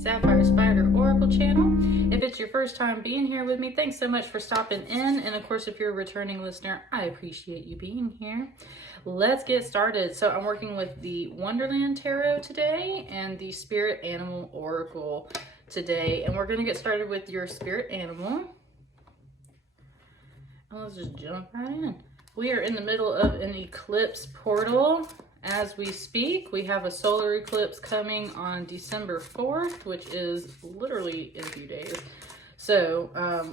Sapphire Spider Oracle channel. If it's your first time being here with me, thanks so much for stopping in. And of course, if you're a returning listener, I appreciate you being here. Let's get started. So I'm working with the Wonderland Tarot today and the Spirit Animal Oracle today. And we're going to get started with your spirit animal. Let's just jump right in. We are in the middle of an eclipse portal. As we speak, we have a solar eclipse coming on December 4th, which is literally in a few days. So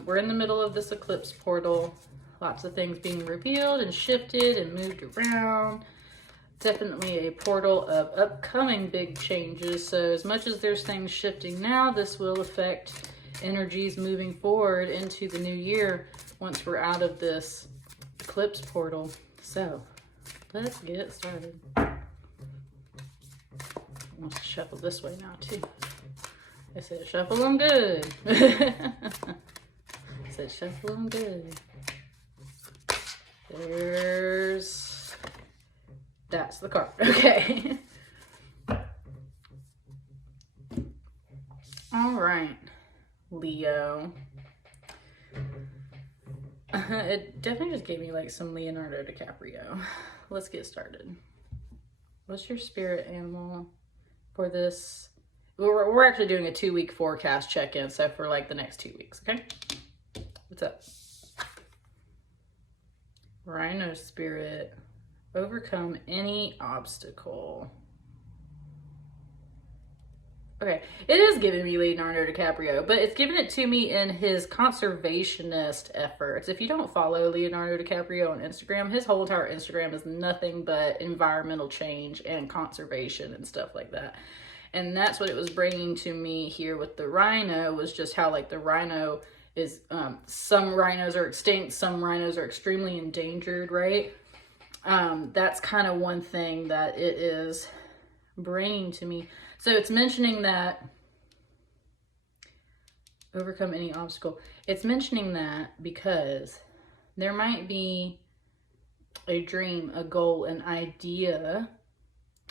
we're in the middle of this eclipse portal. Lots of things being revealed and shifted and moved around. Definitely a portal of upcoming big changes. So as much as there's things shifting now, this will affect energies moving forward into the new year once we're out of this eclipse portal. So let's get started. I want to shuffle this way now too. I said shuffle them good. I said shuffle them good. That's the card. Okay. All right, Leo. It definitely just gave me like some Leonardo DiCaprio. Let's get started. What's your spirit animal for this? We're actually doing a 2-week forecast check-in, so for like the next 2 weeks, okay? What's up? Rhino spirit. Overcome any obstacle. Okay, it is giving me Leonardo DiCaprio, but it's giving it to me in his conservationist efforts. If you don't follow Leonardo DiCaprio on Instagram, his whole entire Instagram is nothing but environmental change and conservation and stuff like that. And that's what it was bringing to me here with the rhino, was just how like the rhino is, some rhinos are extinct, some rhinos are extremely endangered, right? That's kind of one thing that it is bringing to me. So it's mentioning that overcome any obstacle. It's mentioning that because there might be a dream, a goal, an idea,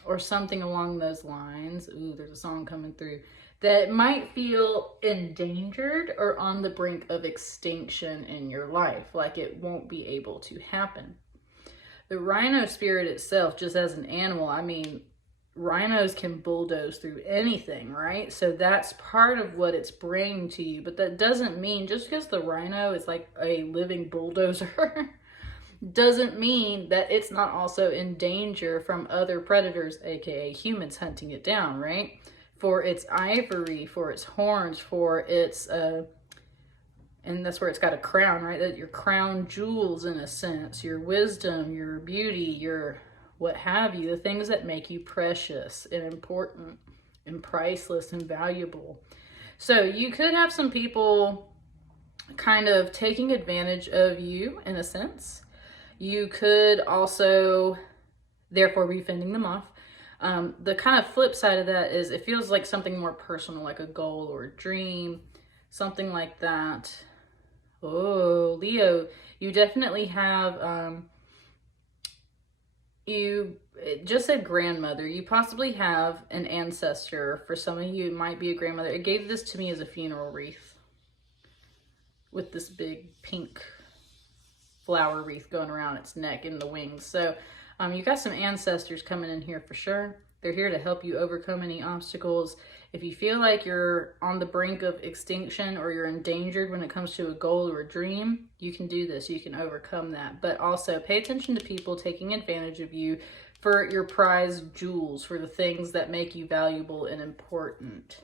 or something along those lines. Ooh, there's a song coming through. That might feel endangered or on the brink of extinction in your life. Like it won't be able to happen. The rhino spirit itself, just as an animal, I mean, rhinos can bulldoze through anything, right? So that's part of what it's bringing to you. But that doesn't mean, just because the rhino is like a living bulldozer, doesn't mean that it's not also in danger from other predators, aka humans, hunting it down, right? For its ivory, for its horns, for its, and that's where it's got a crown, right? That your crown jewels, in a sense, your wisdom, your beauty, your what have you, the things that make you precious and important and priceless and valuable. So you could have some people kind of taking advantage of you in a sense. You could also therefore be fending them off. The kind of flip side of that is it feels like something more personal, like a goal or a dream, something like that. Oh, Leo, you definitely have, you just said grandmother. You possibly have an ancestor. For some of you, it might be a grandmother. It gave this to me as a funeral wreath with this big pink flower wreath going around its neck and the wings. So you got some ancestors coming in here for sure. They're here to help you overcome any obstacles. If you feel like you're on the brink of extinction or you're endangered when it comes to a goal or a dream, you can do this. You can overcome that. But also pay attention to people taking advantage of you for your prized jewels, for the things that make you valuable and important.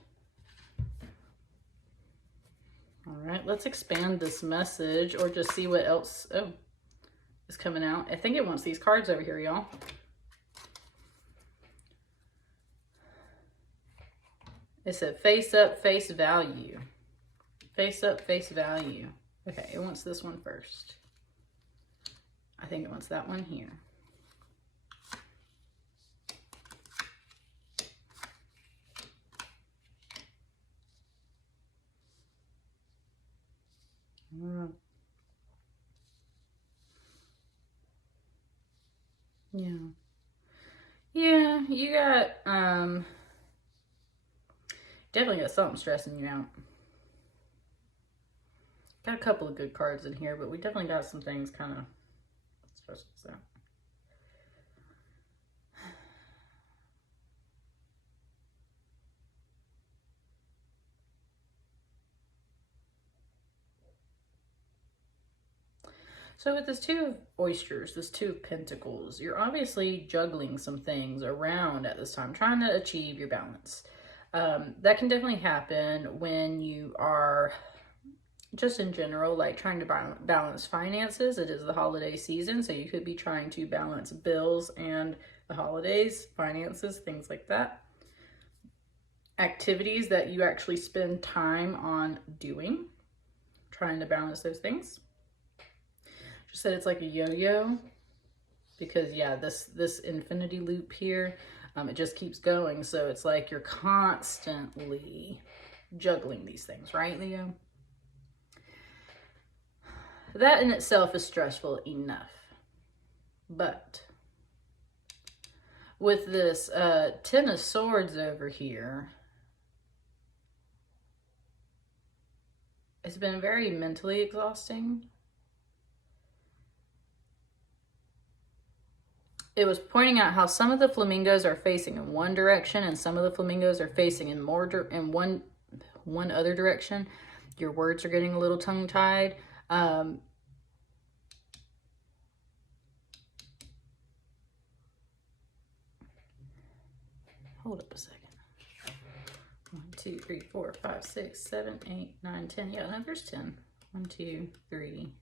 All right, let's expand this message or just see what else is coming out. I think it wants these cards over here, y'all. It said face up, face value. Face up, face value. Okay, it wants this one first. I think it wants that one here. All right. Yeah, you got Definitely got something stressing you out. Got a couple of good cards in here, but we definitely got some things kind of stressing us out. So with this Two of Oysters, this Two of Pentacles, you're obviously juggling some things around at this time, trying to achieve your balance. That can definitely happen when you are just in general, like trying to balance finances. It is the holiday season, so you could be trying to balance bills and the holidays, finances, things like that. Activities that you actually spend time on doing, trying to balance those things. Just said it's like a yo-yo, because yeah, this infinity loop here, it just keeps going. So it's like you're constantly juggling these things, right, Leo? That in itself is stressful enough. But with this Ten of Swords over here, it's been very mentally exhausting. It was pointing out how some of the flamingos are facing in one direction and some of the flamingos are facing in one other direction. Your words are getting a little tongue-tied. Hold up a second. 1, 2, 3, 4, 5, 6, 7, 8, 9, 10. Yeah, no, there's 10. 1, 2, 3,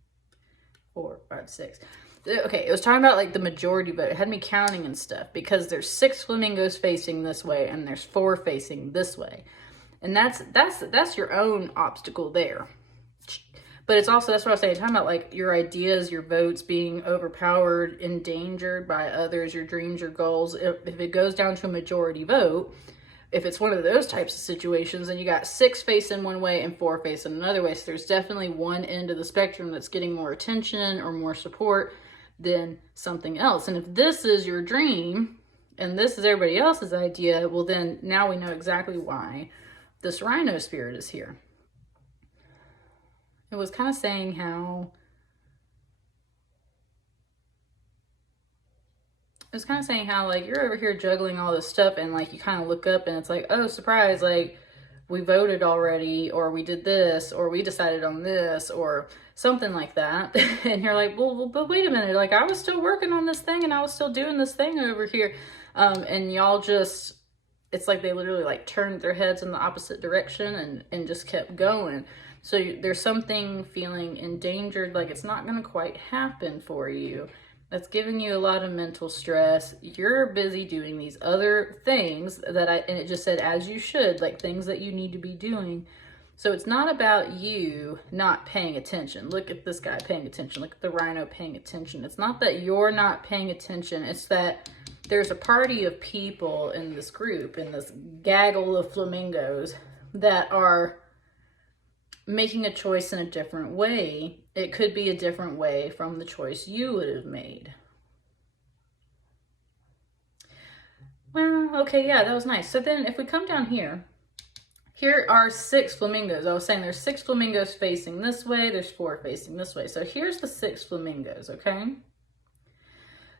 4, 5, 6. Okay, it was talking about like the majority, but it had me counting and stuff, because there's 6 flamingos facing this way and there's 4 facing this way. And that's your own obstacle there. But it's also, that's what I was saying, talking about like your ideas, your votes being overpowered, endangered by others, your dreams, your goals. If it goes down to a majority vote, if it's one of those types of situations, then you got 6 facing one way and 4 facing another way. So there's definitely one end of the spectrum that's getting more attention or more support than something else. And if this is your dream and this is everybody else's idea, well then now we know exactly why this rhino spirit is here. It was kind of saying how like you're over here juggling all this stuff, and like you kind of look up and it's like, oh, surprise, like we voted already, or we did this, or we decided on this, or something like that. And you're like, well, but wait a minute, like I was still working on this thing and I was still doing this thing over here. And y'all just, it's like they literally like turned their heads in the opposite direction and just kept going. So there's something feeling endangered, like it's not going to quite happen for you. That's giving you a lot of mental stress. You're busy doing these other things and it just said, as you should, like things that you need to be doing. So it's not about you not paying attention. Look at this guy paying attention. Look at the rhino paying attention. It's not that you're not paying attention. It's that there's a party of people in this group, in this gaggle of flamingos, that are making a choice in a different way. It could be a different way from the choice you would have made. Well, okay, yeah, that was nice. So then if we come down here, here are 6 flamingos. I was saying there's 6 flamingos facing this way, there's 4 facing this way. So here's the 6 flamingos, okay?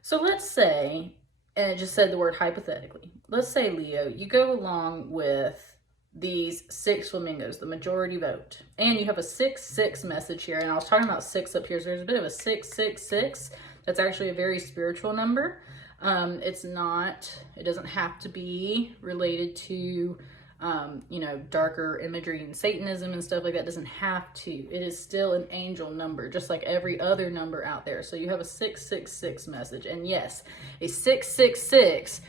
So let's say, and it just said the word hypothetically, let's say, Leo, you go along with these 6 flamingos, the majority vote, and you have a 6-6 message here. And I was talking about 6 up here, so there's a bit of a 6-6-6. That's actually a very spiritual number. It's not, it doesn't have to be related to, you know, darker imagery and Satanism and stuff like that. It doesn't have to. It is still an angel number, just like every other number out there. So you have a 6-6-6 message. And yes, a 6-6-6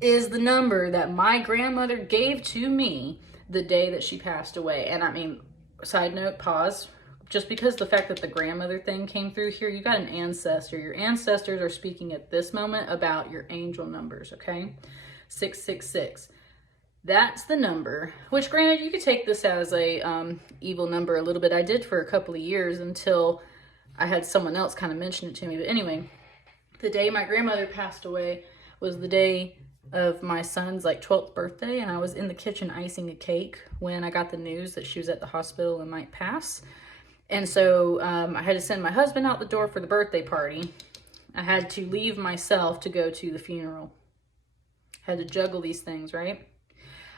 is the number that my grandmother gave to me the day that she passed away. And I mean, side note, pause. Just because the fact that the grandmother thing came through here, you got an ancestor. Your ancestors are speaking at this moment about your angel numbers, okay? 666. That's the number, which granted, you could take this as a evil number a little bit. I did for a couple of years until I had someone else kind of mention it to me. But anyway, the day my grandmother passed away was the day of my son's like 12th birthday, and I was in the kitchen icing a cake when I got the news that she was at the hospital and might pass. And so I had to send my husband out the door for the birthday party. I had to leave myself to go to the funeral. I had to juggle these things, right?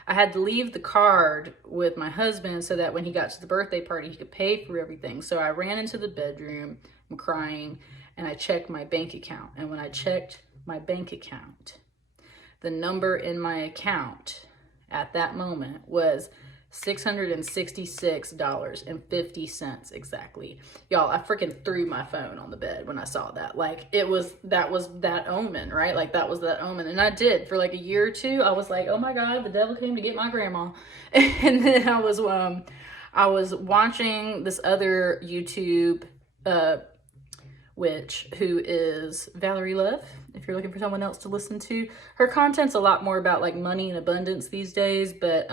I had to leave the card with my husband so that when he got to the birthday party, he could pay for everything. So I ran into the bedroom, I'm crying, and I checked my bank account. And when I checked my bank account, the number in my account at that moment was $666.50 exactly. Y'all, I freaking threw my phone on the bed when I saw that. Like, that was that omen, right? Like, that was that omen. And I did for like a year or two. I was like, oh my God, the devil came to get my grandma. And then I was watching this other YouTube witch who is Valerie Love. If you're looking for someone else to listen to, her content's a lot more about like money and abundance these days, but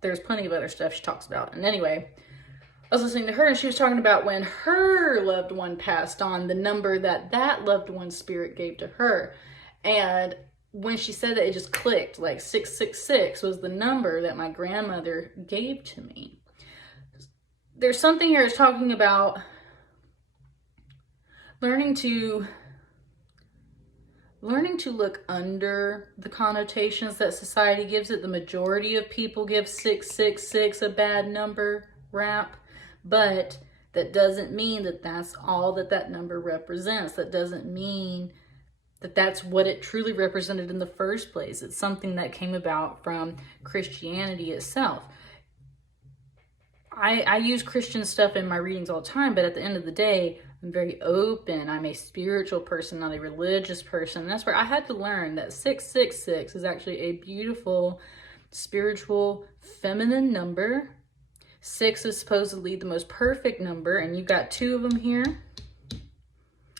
there's plenty of other stuff she talks about. And anyway, I was listening to her and she was talking about when her loved one passed on, the number that loved one's spirit gave to her. And when she said that, it just clicked, like 666 was the number that my grandmother gave to me. There's something here that's talking about learning to look under the connotations that society gives it. The majority of people give 666 a bad number rap, but that doesn't mean that that's all that number represents. That doesn't mean that that's what it truly represented in the first place. It's something that came about from Christianity itself. I use Christian stuff in my readings all the time, but at the end of the day, I'm very open. I'm a spiritual person, not a religious person. And that's where I had to learn that 666 is actually a beautiful, spiritual, feminine number. 6 is supposedly the most perfect number, and you've got 2 of them here.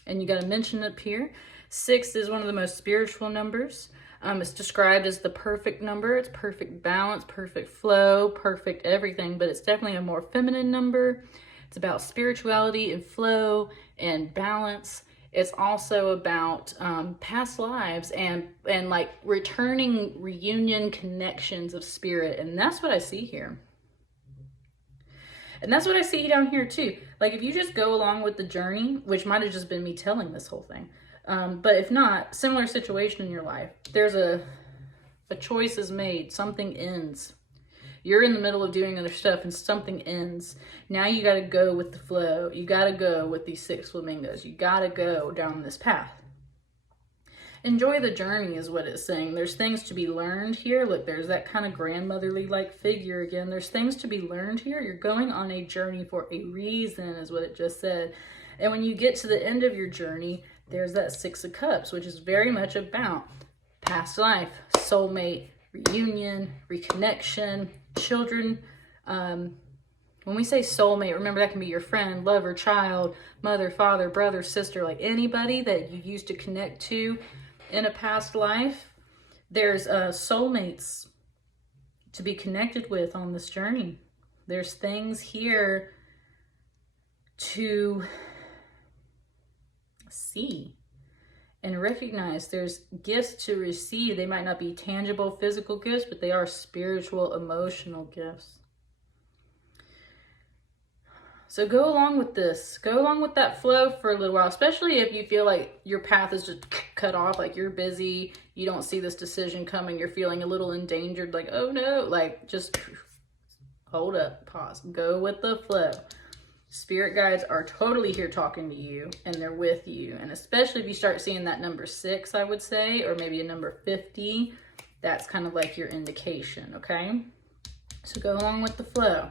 And you got a mention up here. 6 is one of the most spiritual numbers. It's described as the perfect number. It's perfect balance, perfect flow, perfect everything, but it's definitely a more feminine number. It's about spirituality and flow and balance. It's also about past lives and like returning reunion connections of spirit. And that's what I see here. And that's what I see down here too. Like if you just go along with the journey, which might have just been me telling this whole thing. But if not, similar situation in your life. There's a choice is made. Something ends. You're in the middle of doing other stuff and something ends. Now you got to go with the flow. You got to go with these 6 flamingos. You got to go down this path. Enjoy the journey is what it's saying. There's things to be learned here. Look, there's that kind of grandmotherly like figure again. There's things to be learned here. You're going on a journey for a reason is what it just said. And when you get to the end of your journey, there's that 6 of Cups, which is very much about past life, soulmate, reunion, reconnection, children. When we say soulmate, remember that can be your friend, lover, child, mother, father, brother, sister, like anybody that you used to connect to in a past life. There's soulmates to be connected with on this journey. There's things here to see and recognize. There's gifts to receive. They might not be tangible physical gifts, but they are spiritual emotional gifts. So go along with this. Go along with that flow for a little while, especially if you feel like your path is just cut off, like you're busy, you don't see this decision coming, you're feeling a little endangered, like, oh no, like just hold up, pause, go with the flow. Spirit guides are totally here talking to you and they're with you. And especially if you start seeing that number 6, I would say, or maybe a number 50, that's kind of like your indication, okay? So go along with the flow.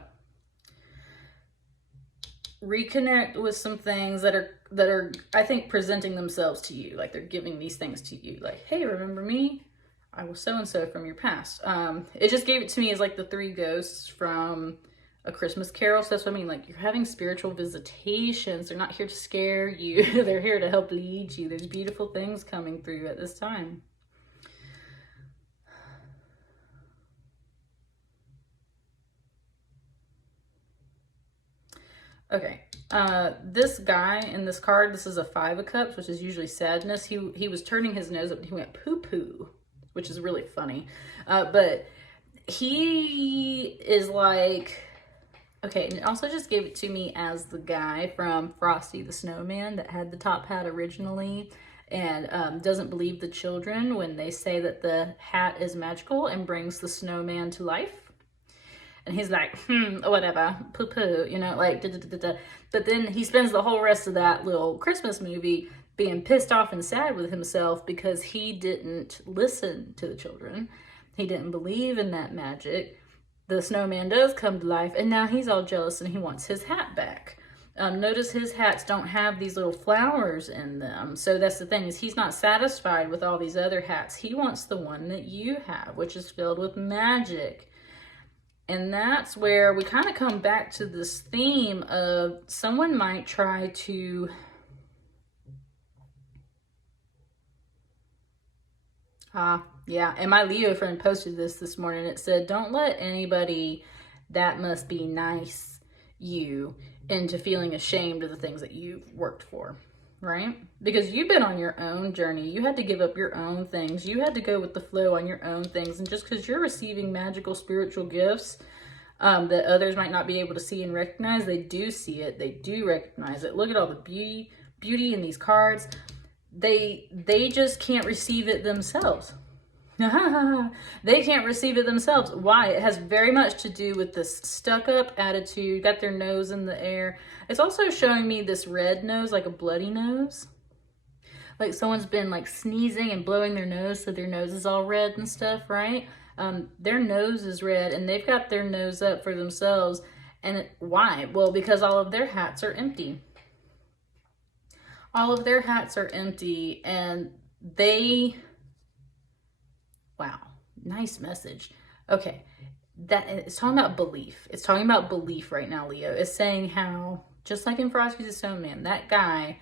Reconnect with some things that are I think presenting themselves to you, like they're giving these things to you, like, hey, remember me? I was so-and-so from your past. It just gave it to me as like the 3 ghosts from A Christmas Carol. So that's what I mean, like you're having spiritual visitations. They're not here to scare you. They're here to help lead you. There's beautiful things coming through at this time. Okay, this guy in this card, this is a 5 of Cups, which is usually sadness. He was turning his nose up and he went poo-poo. which is really funny. But he is like, okay, and it also just gave it to me as the guy from Frosty the Snowman that had the top hat originally, and doesn't believe the children when they say that the hat is magical and brings the snowman to life. And he's like, whatever, poo-poo, you know, like, da-da-da-da-da. But then he spends the whole rest of that little Christmas movie being pissed off and sad with himself because he didn't listen to the children. He didn't believe in that magic. The snowman does come to life, and now he's all jealous and he wants his hat back. Notice his hats don't have these little flowers in them. So that's the thing, is he's not satisfied with all these other hats. He wants the one that you have, which is filled with magic. And that's where we kind of come back to this theme of someone might try to yeah, and my Leo friend posted this morning. It said, don't let anybody that must be nice you into feeling ashamed of the things that you've worked for, right? Because you've been on your own journey. You had to give up your own things. You had to go with the flow on your own things. And just because you're receiving magical spiritual gifts that others might not be able to see and recognize, they do see it. They do recognize it. Look at all the beauty in these cards. They just can't receive it themselves. They can't receive it themselves. Why? It has very much to do with this stuck-up attitude, got their nose in the air. It's also showing me this red nose, like a bloody nose. Like someone's been like sneezing and blowing their nose, so their nose is all red and stuff, right? Their nose is red, and they've got their nose up for themselves. And why? Well, because all of their hats are empty. All of their hats are empty, and they... Wow, nice message. Okay, it's talking about belief. It's talking about belief right now, Leo. It's saying how, just like in Frosty the Snowman, that guy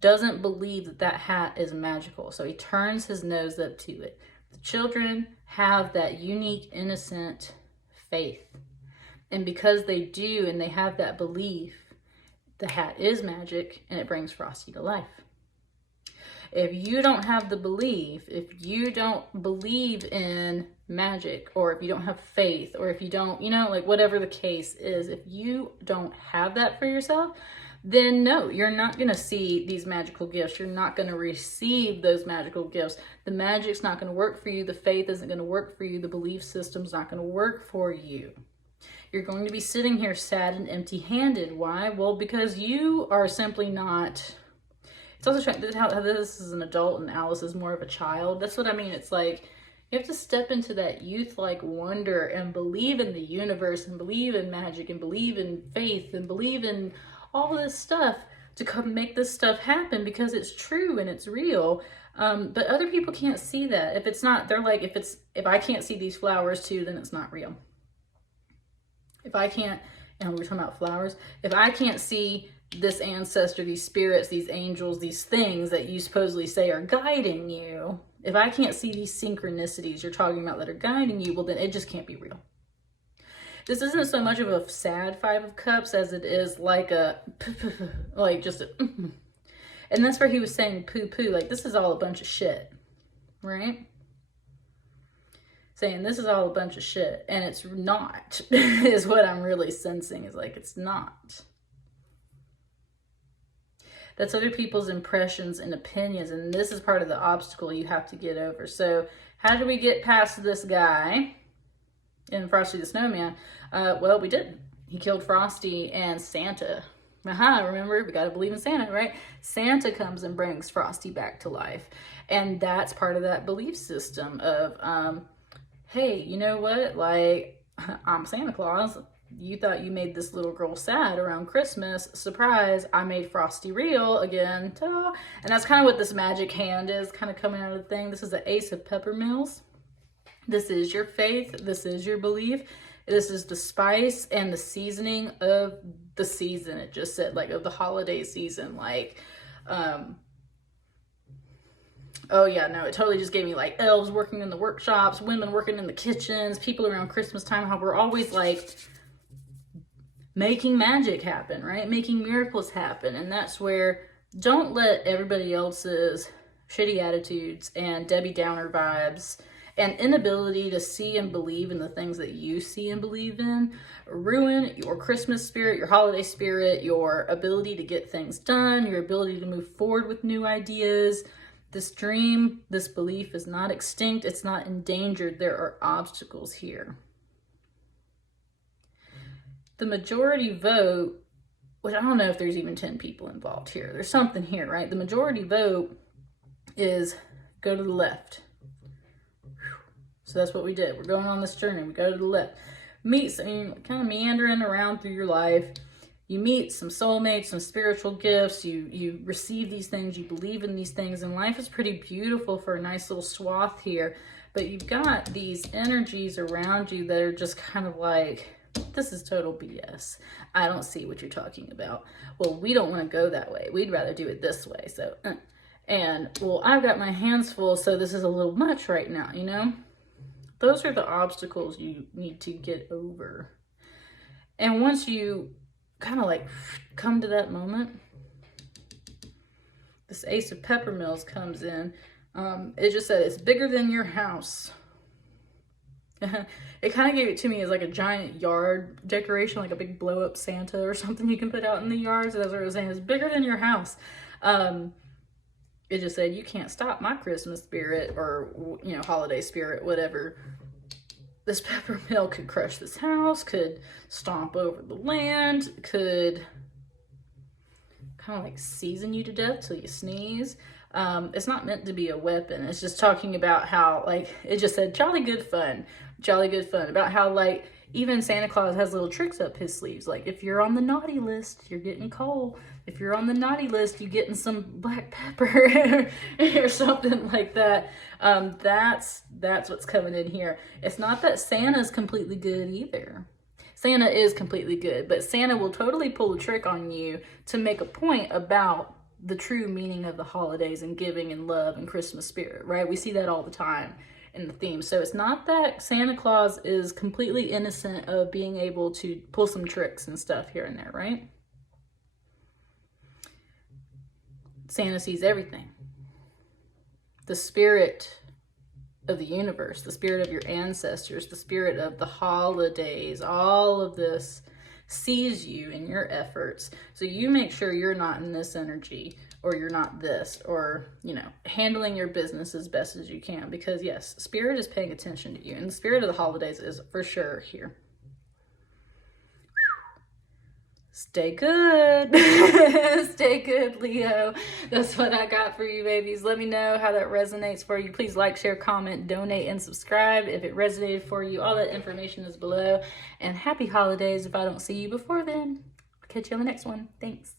doesn't believe that that hat is magical, so he turns his nose up to it. The children have that unique, innocent faith, and because they do and they have that belief, the hat is magic and it brings Frosty to life. If you don't have the belief, if you don't believe in magic, or if you don't have faith, or if you don't, you know, like whatever the case is, if you don't have that for yourself, then no, you're not going to see these magical gifts. You're not going to receive those magical gifts. The magic's not going to work for you. The faith isn't going to work for you. The belief system's not going to work for you. You're going to be sitting here sad and empty-handed. Why? Well, because you are simply not... It's also showing how this is an adult and Alice is more of a child. That's what I mean. It's like you have to step into that youth-like wonder and believe in the universe and believe in magic and believe in faith and believe in all this stuff to come make this stuff happen, because it's true and it's real. But other people can't see that. If it's not, they're like, if I can't see these flowers too, then it's not real. If I can't, and we're talking about flowers, if I can't see this ancestor, these spirits, these angels, these things that you supposedly say are guiding you, if I can't see these synchronicities you're talking about that are guiding you, well, then it just can't be real. This isn't so much of a sad Five of Cups as it is like a, like just a, and that's where he was saying poo-poo, like this is all a bunch of shit, right? Saying this is all a bunch of shit, and it's not, is what I'm really sensing, is like, it's not. That's other people's impressions and opinions, and this is part of the obstacle you have to get over. So how do we get past this guy in Frosty the Snowman? Well, we didn't. He killed Frosty and Santa. Remember, we got to believe in Santa, right? Santa comes and brings Frosty back to life. And that's part of that belief system of, hey, you know what? Like, I'm Santa Claus. You thought you made this little girl sad around Christmas. Surprise, I made Frosty real again. Ta-da! And that's kind of what this magic hand is kind of coming out of the thing. This is the Ace of Peppermills. This is your faith. This is your belief. This is the spice and the seasoning of the season. It just said, like, of the holiday season. Like, oh yeah, no, it totally just gave me like elves working in the workshops, women working in the kitchens, people around Christmas time, how we're always like making magic happen, right? Making miracles happen. And that's where, don't let everybody else's shitty attitudes and Debbie Downer vibes and inability to see and believe in the things that you see and believe in ruin your Christmas spirit, your holiday spirit, your ability to get things done, your ability to move forward with new ideas. This dream, this belief is not extinct. It's not endangered. There are obstacles here. The majority vote, which I don't know if there's even 10 people involved here. There's something here, right? The majority vote is go to the left. So that's what we did. We're going on this journey. We go to the left. Meet, kind of meandering around through your life. You meet some soulmates, some spiritual gifts. You receive these things. You believe in these things. And life is pretty beautiful for a nice little swath here. But you've got these energies around you that are just kind of like, this is total BS. I don't see what you're talking about. Well, we don't want to go that way. We'd rather do it this way. So, and well, I've got my hands full, so this is a little much right now, you know? Those are the obstacles you need to get over. And once you kind of like come to that moment, this Ace of Peppermills comes in. It just said it's bigger than your house. It kind of gave it to me as like a giant yard decoration, like a big blow up Santa or something you can put out in the yard. So that's what it was saying. It's bigger than your house. It just said, you can't stop my Christmas spirit or, you know, holiday spirit, whatever. This peppermill could crush this house, could stomp over the land, could kind of like season you to death till you sneeze. It's not meant to be a weapon. It's just talking about how, like, it just said jolly good fun, about how, like, even Santa Claus has little tricks up his sleeves. Like, if you're on the naughty list, you're getting coal. If you're on the naughty list, you're getting some black pepper or something like that. That's what's coming in here. It's not that Santa's completely good either. Santa is completely good, but Santa will totally pull a trick on you to make a point about the true meaning of the holidays and giving and love and Christmas spirit, right? We see that all the time in the theme. So it's not that Santa Claus is completely innocent of being able to pull some tricks and stuff here and there, right? Santa sees everything. The spirit of the universe, the spirit of your ancestors, the spirit of the holidays, all of this sees you and your efforts. So you make sure you're not in this energy, or you're not this, or, you know, handling your business as best as you can, because yes, spirit is paying attention to you, and the spirit of the holidays is for sure here. Stay good. Stay good, Leo. That's what I got for you, babies. Let me know how that resonates for you. Please like, share, comment, donate, and subscribe if it resonated for you. All that information is below. And happy holidays if I don't see you before then. I'll catch you on the next one. Thanks.